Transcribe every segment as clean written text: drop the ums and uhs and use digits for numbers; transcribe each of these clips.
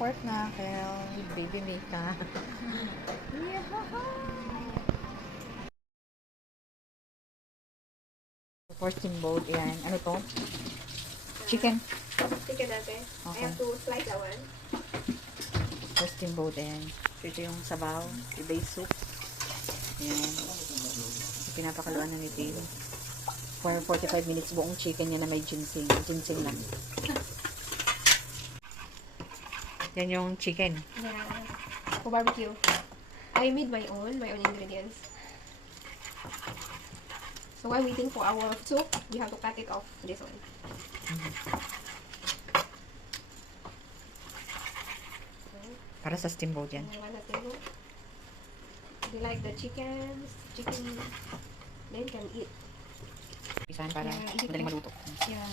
pork knuckle with baby Mika. Pork steamboat, yan. Ano to? Chicken. Chicken natin. I Okay. have to slice that one. Pork steamboat, yan. So, ito yung sabaw, yung base soup. Yan. Pinapakaluan na ni Tim. For 45 minutes, buong chicken niya na may ginseng. Ginseng lang. Yan yung chicken. Yeah. For barbecue. I made my own ingredients. So while waiting for our soup, we have to cut it off this one. Para sa steamboat yan. They like the chicken, then can eat. Isahan para Yeah, madaling maluto. Yeah.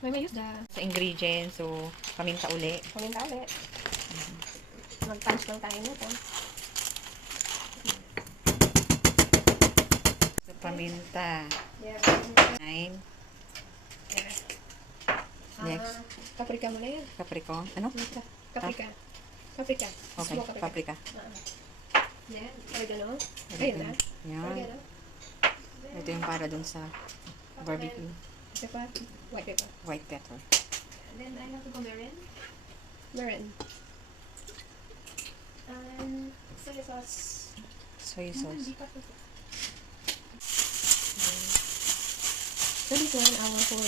May use the Sa ingredients, so, paminta uli. paminta ulit. Mag-punch lang tayo nito. So, paminta. Yeah. 9. Yeah. Next. Paprika mo na yan. Papriko. Ano? Paprika. Paprika. Okay, Smoked paprika. Then, oregano. Ayun na. Yan. Oregano. Ito yung para dun sa barbecue. Pepper. White pepper. White pepper. Then, I have to go mirin. Mirin. And soy sauce. Soy sauce. So, this one, our for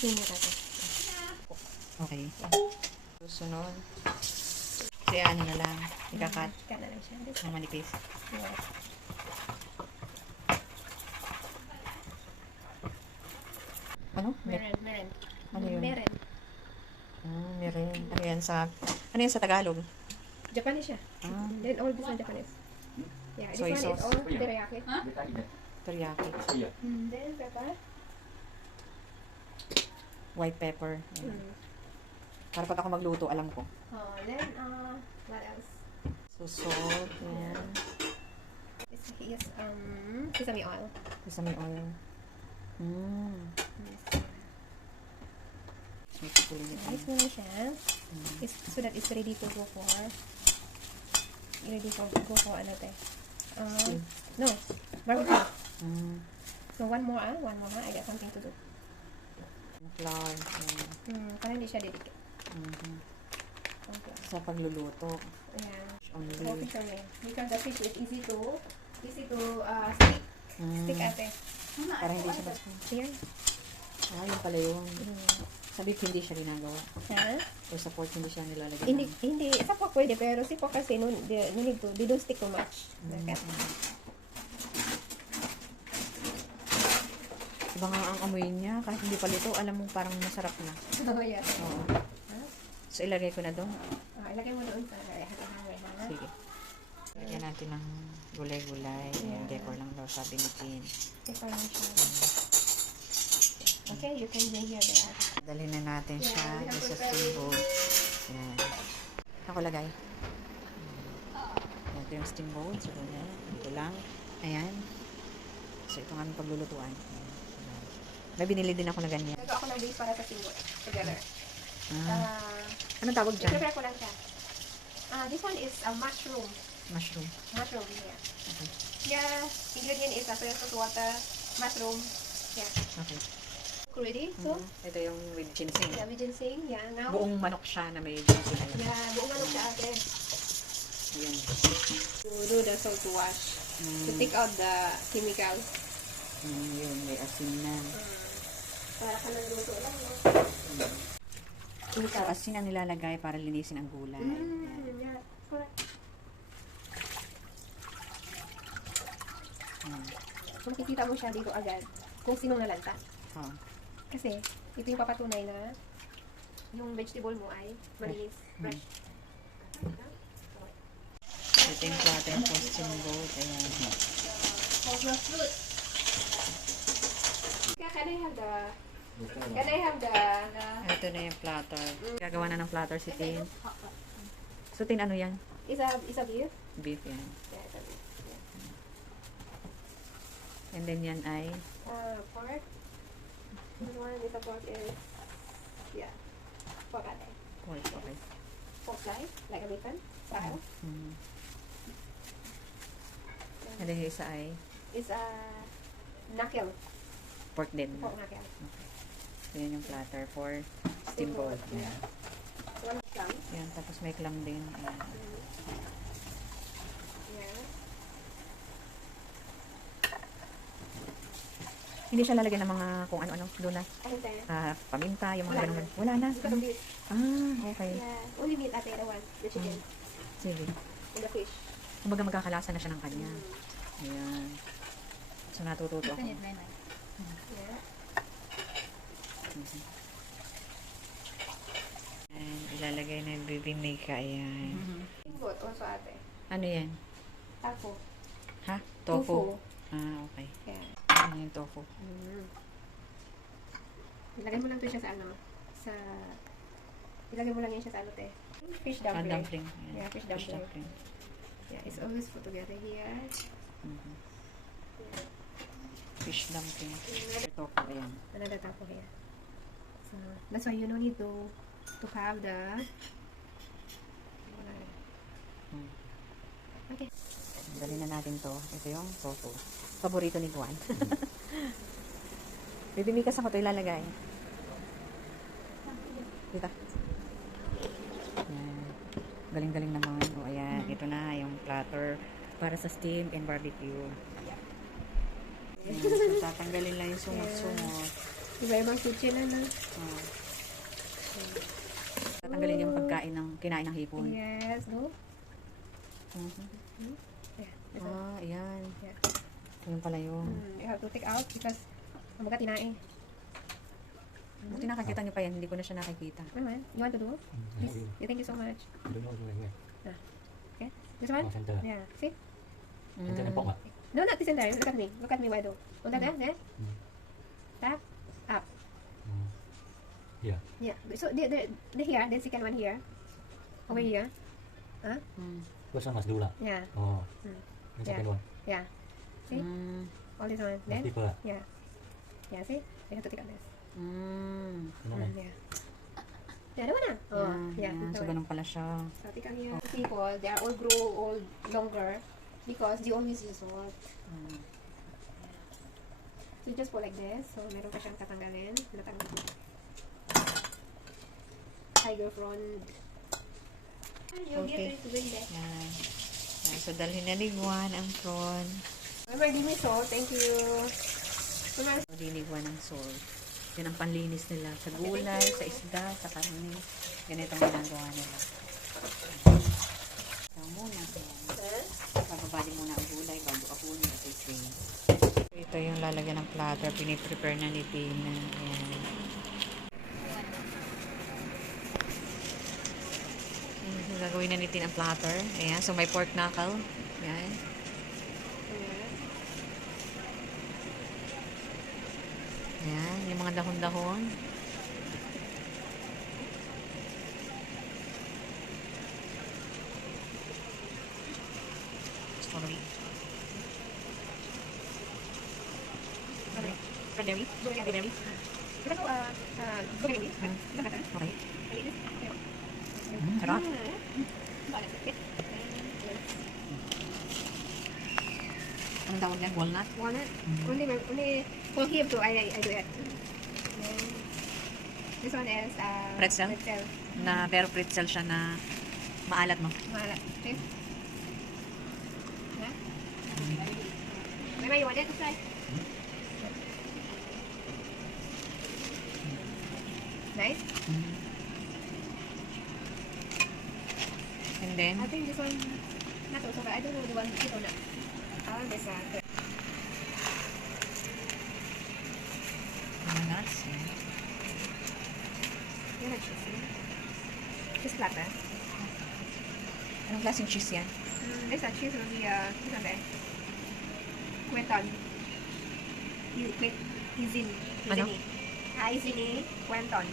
sino natin. Okay. Susunod. Kaya ano na lang. Ikakat Kaya na lang siya. This ng manipis. one. Ano? Mirin. Ano yun? Mirin. Mirin. Ano yan sa Tagalog? Japanese siya. Ah, Then, all this one Japanese. Yeah, this Soy one sauce. is all teriyaki. teriyaki. Then, pepper. White pepper. Ayan. Mm. Para pag ako magluto, alam ko. Then, what else? So, salt. Ayan. This is, sesame oil. Sesame oil. Mix ko lang ito. Mix mo na siya. So that it's ready to go for ano te? No, barbecue. So one more ha. I got something to do. Flour. Para hindi siya didikit. Sa pagluluto. Ayan. Only. Officially. Because the fish is easy to stick. Stick ate. Para hindi siya basta. Here. Yun pala yun. Sa beef, hindi siya ginagawa. Ha? Or sa pork, hindi siya nilalagay. Hindi. Sa pork pwede, pero si pork kasi they don't stick too much. Iba nga ang amoy niya. Kahit hindi pa luto, alam mo parang masarap na. Oh, yes. Oo. So, ilagay ko na doon. Ilagay mo doon para ihati-hati na. Sige. Lagyan natin ng gulay-gulay. Ayan, decor lang daw, sabi ni Tin. Ito lang siya. Okay, you can bring here the Dalhin na natin siya sa steamboat. Ayan. Ako lagay. Ito yung steamboat. So, ganyan. Ito lang. Ayan. So, ito nga ang paglulutuan. Ayan. May binili din ako na ganyan. Nagawa ako ng base para sa steamboat. Together. Anong tawag dyan? I-prepare ko lang siya. This one is a mushroom. Mushroom. Mushroom, yeah. Okay. Yeah, ingredient is soy sauce, water, mushroom. Yeah. Okay. Ready? So, Ito yung with ginseng. yeah, we ginseng. Yeah, now. Buong manok siya na may ginseng. Yeah, buong manok siya ate. Ayan. To do the salt wash. To take out the chemicals. Yun, may asin na. Para ka nang luto lang, no? Ito, asin ang nilalagay para linisin ang gulay. Yeah, correct. So, makikita mo siya dito agad kung sinong nalanta. Oh. Kasi, ito yung papatunay na yung vegetable mo ay malinis, fresh. Ito yung platter for steamboat. Ayan. Can I have the Ito na yung platter. Gagawa na ng platter si Tin. So, Tin, ano yan? is a beef? Beef yan. Yeah, it's a beef. And then yan ay Pork. This one is of course is yeah, pork ate. Pork, okay. Pork slice, like a bacon style. Mm. And then yung isa ay It's a knuckle, pork din. pork knuckle. Okay. So, yun yung platter for steamboat. Yeah. One of them. Yan, tapos may clam din. Ayan. Yeah. Hindi siya lalagyan ng mga kung ano-ano doon na. Ano tayo? Paminta, yung mga Wala ganun. na. Wala na. Because of this. Okay. Yeah. Only meat ate, the one, the chicken, Sige. and the fish. Kumbaga magkakalasa na siya ng kanya. Ayan. So, natututo ako. Yeah. And ilalagay na yung bibinika. Ayan. Steamboat also ate. Ano yan? Taco. Ha? Tofu. Okay. Yeah. Ano yung tofu? Ilagay mo lang to siya sa ano, sa ilagay mo lang yan siya sa ano te. Fish dumpling. Dumpling. Yeah, fish dumpling. Yeah, it's always put together here. Mhm. Fish dumpling. Tofu. Ayan. Another taco here. So that's why you no need to have the okay. Dali na natin to. Ito yung tofu. Paborito ni Juan. Bibimikas ako ito ilalagay. Dito. Ayan. Galing-galing naman. O ayan. Ito na yung platter para sa steam and barbecue. Ayan. So, tatanggalin lang yung sumot-sumot. Iba-ibang kitchen na. Tatanggalin yung pagkain ng kinain ng hipon. Yes, no? Yeah. Ayan. Yeah. Ayun pala yun. You have to take out because mabaga tinae. Buti nakakita niyo pa yan. Hindi ko na siya nakikita. You want to do? Please. Yeah, thank you so much. Okay. This one? Yeah. See? No, not this entire. Look at me. Look at me, Wado. On that there? Tap. Up. Yeah. Yeah. So, the here, the second one here. Over here. First one must do lah. Yeah. Oh. The second one. Yeah. See? All this one. Must Then? deeper. Yeah. Yeah, see? You have to take out this. Yeah. Yeah, that one ah. Oh, yeah. So, ganun pala siya. So, take out here. People, they are all grow old longer because they always use salt. So, you just put like this. So, meron pa siyang tatanggalin. Natanggal ko. Tiger front. You'll Okay. get ready to bring that. Yan. Yan. So, dalhin na ni Juan ang prawn. Remember, give me salt. Thank you. Remember, So, dinigwan ng salt. Yan ang panlinis nila. Sa gulay, sa isda, sa karne. Ganito ang ginagawa nila. So, muna. Ayan. Bababali muna ang gulay bago akunin at i-train. Ito yung lalagyan ng platter. Piniprepare na ni Tina. Ayan. Gagawin na ni Tina ang platter. Ayan. So, may pork knuckle. Ayan. Ayan. Yung mga dahon-dahon. Strawberry. Strawberry. Strawberry. kita tahu bagaimana ini? Okay. Ini. Sarap. Anong tawag yan? Walnut? Walnut. Only for him to I do it. Then, this one is Pretzel? Pretzel. Na pero pretzel siya na maalat mo. Malat. Okay. Yeah. Mama, you want it to try? Nice. And then, I think this one not also bad. I don't know the one this or not. This mga nuts. Yan. Yan ang cheese. Cheese platter. Anong klaseng cheese yan? This cheese will be this one there. Quentin. Izini. Ano? Izini. Quentin.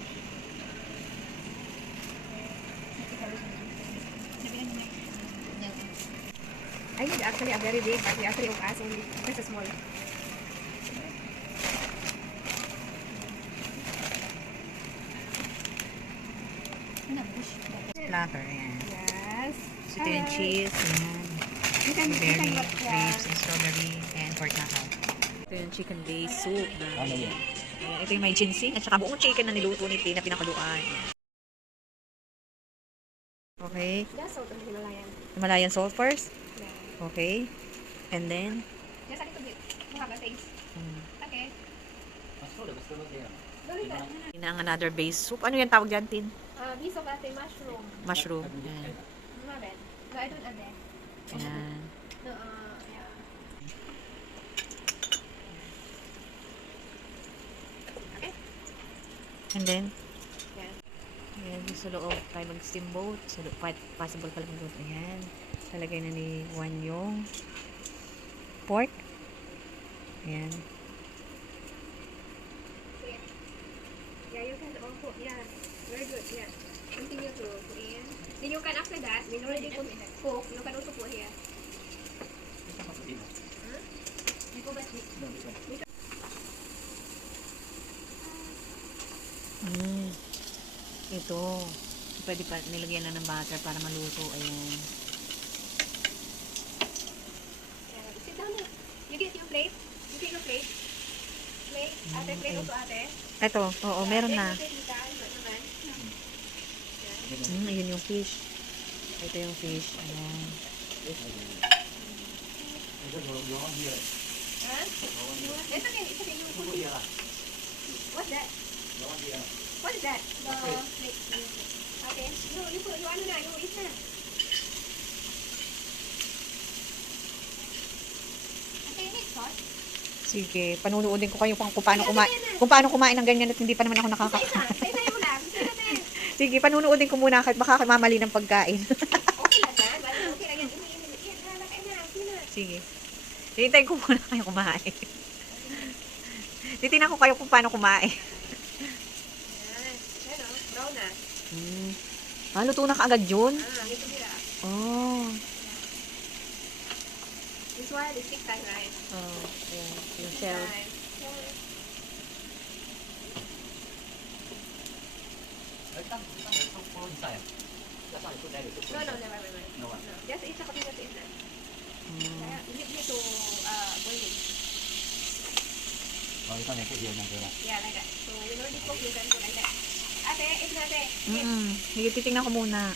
I need actually a very big, but we actually ask only just a small. platter. Ayan. Yes. So, ito yung cheese. Ayan. You can Berry, what, grapes, and strawberry, and pork knuckle. Ito yung chicken base soup. Na, ayan. Ito yung may ginseng at saka buong chicken na niluto ni Tina pinakaluan. Okay. Just salt of Himalayan. Himalayan salt first. Yeah. Okay. And then, Just a little bit to have a taste. Okay. ina ang another base soup. Ano yan tawag dyan, Tin? Miso pate mushroom. Mushroom. Ayan. Not bad. No, I don't add that. Ayan. No, yeah. Okay. And then, Yeah. ayan, sa loob tayo mag-steamboat. Sa loob, possible pala mag ayan. Talagay na ni Juan yung pork. Ayan. Yeah, you can also, yeah, very good, yeah. Continue to put in. Then you can, after that, when you already cook, you can also put here. Huh? You go back. Ito. Pwede pa nilagyan lang ng butter para maluto. Ayan. Sit down now. You get your plate. You get your plate. Plate. Ate, plate also ate. Ito. Oo, meron na. Plate naman. Ayun yung fish. Ito yung fish. Ayan. Huh? It's okay. It's okay. You put it. What's that? What is that? The plate. Okay. No, you put. You ano na? You eat na. Okay, next sauce. Sige, panunoodin ko kayo kung paano kumain ng ganyan at hindi pa naman ako Isa-isa. Isa-isa mo lang. Isa na. Sige, panunoodin ko muna kahit baka mamali ng pagkain. Okay lang yan. Bali, okay lang yan. Yan, lalakay na. Sino? Sige. Hintayin ko muna kayo kumain. Titingnan ko kayo kung paano kumain. Yan. Yan o. Brown na. Luto na kaagad yun? Ito nila. Oh. This one is 6 times, right? Oh, ayan. Yung shell. No, never mind. No one. No. Just eat the continue to eat that. Mm. You need to boil it. Yeah, like that. So when you already cook, you can go like that. Ate, eat na ate. Eat. Sige, titingnan ko muna.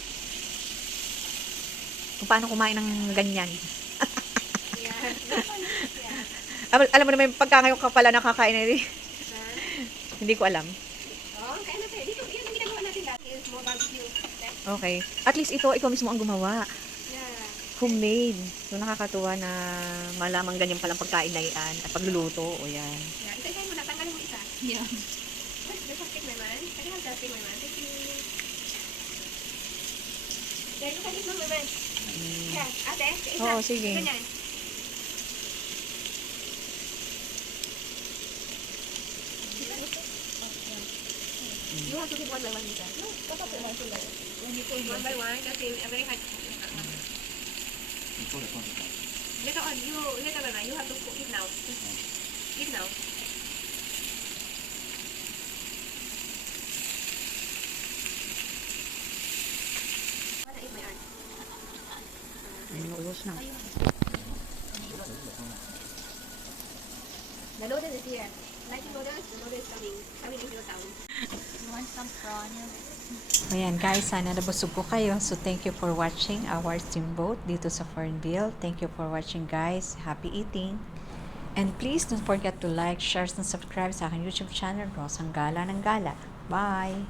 Kung paano kumain ng ganyan. Yeah. Yeah. Alam mo naman, pagka ngayon ka pala nakakain na hindi ko alam. Oh, kaya na tayo. Dito, yun ang ginagawa natin dati. Is more barbecue. Okay. At least ikaw mismo ang gumawa. Yeah. Homemade. So, nakakatuwa na malamang ganyan palang pagkain na yan at pagluluto. O yan. Yeah. Isa-isa mo na. Tanggalin mo isa. Yeah. There's a stick, my man. I don't have that stick, my man. Thank you. There, you can eat now, my man. Yeah. Ate, isa. Oo, sige. Ganyan. You have to give one by one, Mika. No, dapat one by one. When you put one by one, kasi very hard. Later on, you have to cook it now. Eat now. Wanna eat my arm? Naubos na. The noodles is here. Like noodles, the noodles is coming into the town. You want some prawn? Ayan guys, sana nabusog po kayo. So thank you for watching our steamboat dito sa Fernville. Thank you for watching guys. Happy eating. And please don't forget to like, share, and subscribe sa aking YouTube channel, Rosang Gala ng Gala. Bye!